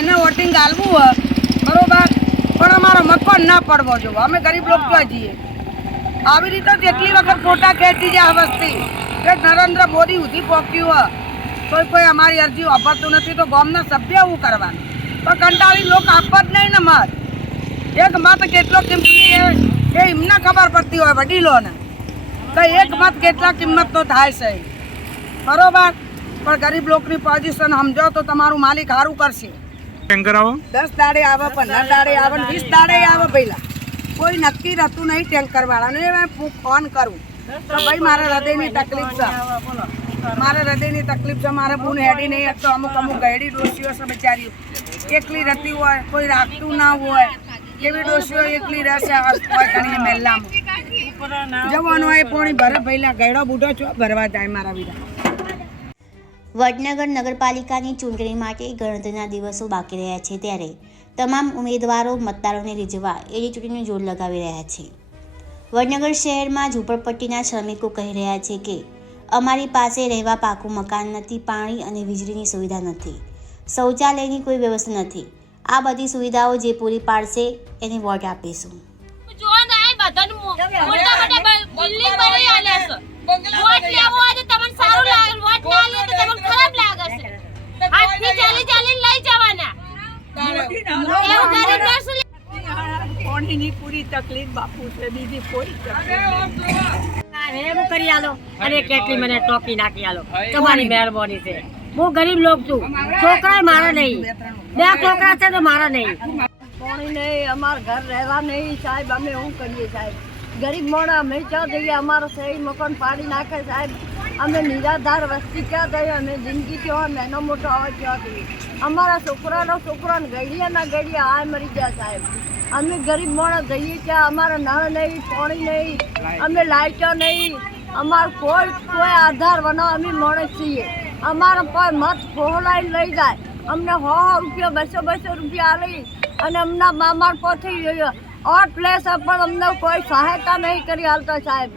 એને વોટિંગ આલવું હોય બરોબર, પણ અમારો મકાન ના પડવો જોવો. અમે ગરીબ લોકો છીએ. આવી રીતે જેટલી વખત ફોટા ખેંચી જાય વસ્તી કે નરેન્દ્ર મોદી સુધી પહોંચ્યું હોય તો કોઈ અમારી અરજી વાપરતું નથી, તો ગામના સભ્ય એવું કરવાનું. પણ કંટાળી લોકો આપવા જ નહીં ને મત. એક મત કેટલો કિંમતી એ એમને ખબર પડતી હોય વડીલોને કે એક મત કેટલા કિંમતનો થાય છે બરોબર. પણ ગરીબ લોકોની પોઝિશન સમજો તો તમારું માલિક સારું કરશે. 10 દાડે આવે, 15 દાડે આવે, 20 દાડે આવે. પહેલા કોઈ નક્કી રહેતું નહીં ટેન્કર વાળાને. હું ફોન કરું તો ભાઈ મારે હૃદયની તકલીફ છે, મારે બૂન હેડી નહીં. તો અમુક ગયડી ડોસીઓ છે બિચારીઓ એકલી રહેતી હોય, કોઈ રાખતું ના હોય, એવી ડોસીઓ એકલી રહેશે ઘણી મહેલામાં જવાનું હોય. પોણી ભરે પહેલા ગયડો બુઢો છો ભરવા જાય મારા વિરા. વડનગર નગરપાલિકાની ચૂંટણી માટે ગણતરીના દિવસો બાકી રહ્યા છે, ત્યારે તમામ ઉમેદવારો મતદારોને રીઝવવા એડી ચૂંટણીનું જોર લગાવી રહ્યા છે. વડનગર શહેરમાં ઝૂંપડપટ્ટીના શ્રમિકો કહી રહ્યા છે કે અમારી પાસે રહેવા પાકું મકાન નથી, પાણી અને વીજળીની સુવિધા નથી, શૌચાલયની કોઈ વ્યવસ્થા નથી. આ બધી સુવિધાઓ જે પૂરી પાડશે એને વોટ આપીશું. પૂરી તકલીફ બાપુ છે, બીજી કોઈ એમ કરી આલો અને કેટલી મને ટોપી નાખી આલો. તમારી મહેરબાની છે. હું ગરીબ લોક છું, છોકરા મારા નહીં, 2 છોકરા છે તો મારા નહીં. પાણી નહીં, અમારા ઘર રહેવા નહીં સાહેબ. અમે શું કરીએ સાહેબ? ગરીબ મોણા અમે ક્યાં જઈએ? અમારો સહી મકાન પાડી નાખે સાહેબ. અમે નિરાધાર વસ્તી ક્યાં જઈએ? અમે જિંદગી ક્યાં નાનો મોટો આવે ક્યાં જઈએ? અમારા છોકરાને ગળિયાના ગળિયા આ મરી ગયા સાહેબ. અમે ગરીબ માણસ જઈએ ત્યાં અમારા નળ નહીં, પાણી નહીં, અમે લાઇટો નહીં, અમારો કોઈ આધાર બનાવ. અમે માણસ છીએ. અમારા પર મત ફોલાઈને લઈ જાય. અમને 100 રૂપિયા 200 રૂપિયા આલી અને અમના મામા પહોંચી ઓટ પ્લેસ પણ અમને કોઈ સહાયતા નહીં કરી હાલતા સાહેબ.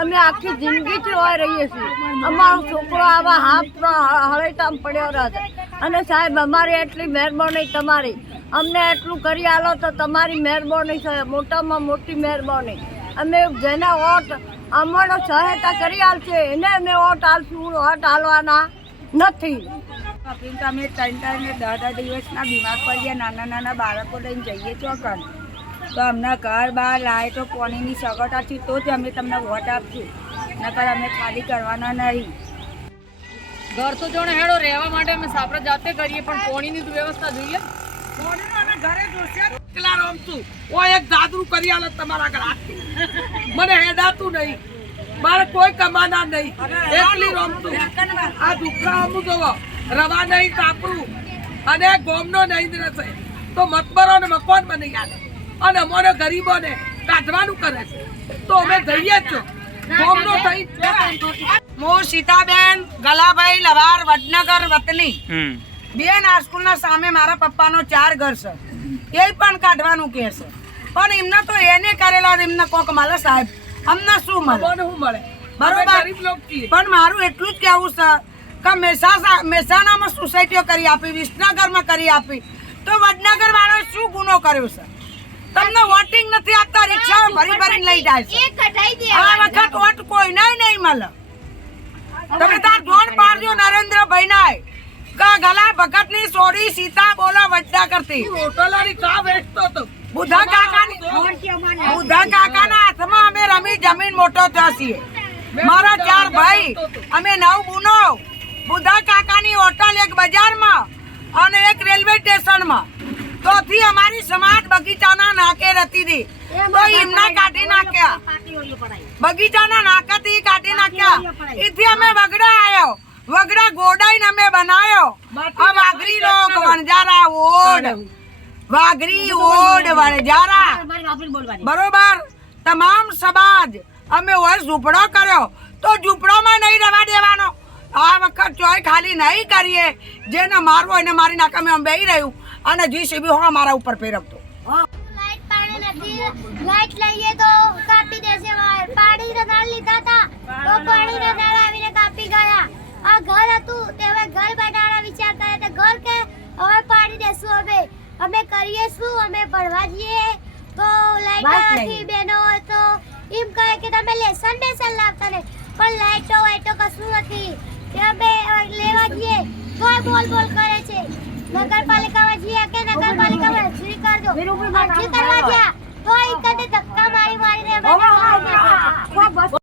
અમે આખી જિંદગીથી હોય રહીએ છીએ. અમારો છોકરો આવા હાથ હળેટામાં પડ્યો રહે. અને સાહેબ અમારી એટલી મહેરબાની તમારી, અમને એટલું કરી આલો તો તમારી મહેરબાની છે, મોટામાં મોટી મહેરબાની. અમે જેને વોટ અમારો સહાયતા કરી આલશે એને અમે વોટ આલશું, વોટ આલવાના નથી. અમે 3 ને 10 દિવસના બીમાર પડીએ, નાના બાળકો લઈને જઈએ ચોકન તો અમને ઘર બહાર લાઈટો પાણીની સગવડથી તો જ અમે તમને વોટ આપશું, નકર અમે ખાલી કરવાના નહીં. ઘર તો જોણે હેડો રહેવા માટે અમે સાપરા જાતે કરીએ, પણ પાણીની તો વ્યવસ્થા જોઈએ. એક દાદરું કરી આલે તમારા ઘર મને હેડાતું નહીં, મારે કોઈ કમાના નહીં, એકલી રમતું. આ દુખરા અમુક જોવો રવા નહીં કાપડું અને ગોમનો નહીં રહેશે તો મતબરો ને મકાન બની આલે અને અમારે ગરીબોને કાઢવાનું કરે છે તો અમે જઈએ જ છો. ગોમનો થઈ હું સીતાબેન ગલાભાઈ લવાર વડનગર વતની બેન. આ સ્કૂલના સામે મારા પપ્પાનો 4 ઘર છે, એ પણ કાઢવાનું કે છે. પણ એમને તો એને કરેલા એમને કોક મળે સાહેબ, અમને શું મળે બરોબર. પણ મારું એટલું જ કહેવું છે કે મહેસાણામાં સોસાયટીઓ કરી આપી, વિસનગરમાં કરી આપી, તો વડનગર વાળો શું ગુનો કર્યો છે? તમને વોટિંગ નથી આપતા, રિક્ષા ભરીને લઈ જાય છે. આ વખત વોટ કોઈ નહીં મળે. તમે તાર જોન પાડજો નરેન્દ્રભાઈ ના ગલા ભગત ની સોડી સીતા બોલા વડ્ડા કરતી બુધા કાકાના હાથમાં અમે રમી જમીન મોટો થયા છીએ. મારા 4 ભાઈ, અમે 9 બુનો. બુધા કાકાની હોટલ એક બજારમાં અને એક રેલવે સ્ટેશનમાં. તોથી અમારી સમાજ બગીચાના નાકે રહેતી હતી, તો એમના કાઢી નાખ્યા. બગીચાના નાકેથી કાઢી નાખ્યા. એથી અમે વગડા આવ્યો, વગડા ગોડાઈને અમે બનાવ્યો. આ વાઘરી લોક વણજારા ઓડ, વાઘરી ઓડ વણજારા બરોબર. તમામ સમાજ અમે હોય ઝૂંપડો કર્યો, તો ઝૂંપડોમાં નહીં રહેવા દેવાનો. આ વખત ચોય ખાલી નહીં કરીએ, જેને મારવો એને મારી નાખે. અમે બેહી રહ્યું અને જીસીબી હો મારા ઉપર ફેરવતો. લાઈટ લઈએ તો કાપી દેશે. પાણી ના લીધા હતા તો પાણી ના આવીને કાપી ગયા. આ ઘર હતું તે હવે ઘર બનાવવાનો વિચાર કરે તો ઘર કે હવે પાડી દેશું અમે. કરીએ શું? અમે ભણવા જઈએ તો લાઈટ વાત નથી, નહીં. બેનો હોય તો એમ કહે કે તમે લેસન બેસન લાવતા ને, પણ લાઈટો વાઈટો કશું નથી. તે અમે લેવા જઈએ તોય બોલ બોલ કરે છે. નગરપાલિકામાં જઈએ કે નગરપાલિકામાં અરજી કરજો, અરજી કરવા ગયા તો ઈ કદે ધક્કા મારી મારીને અમે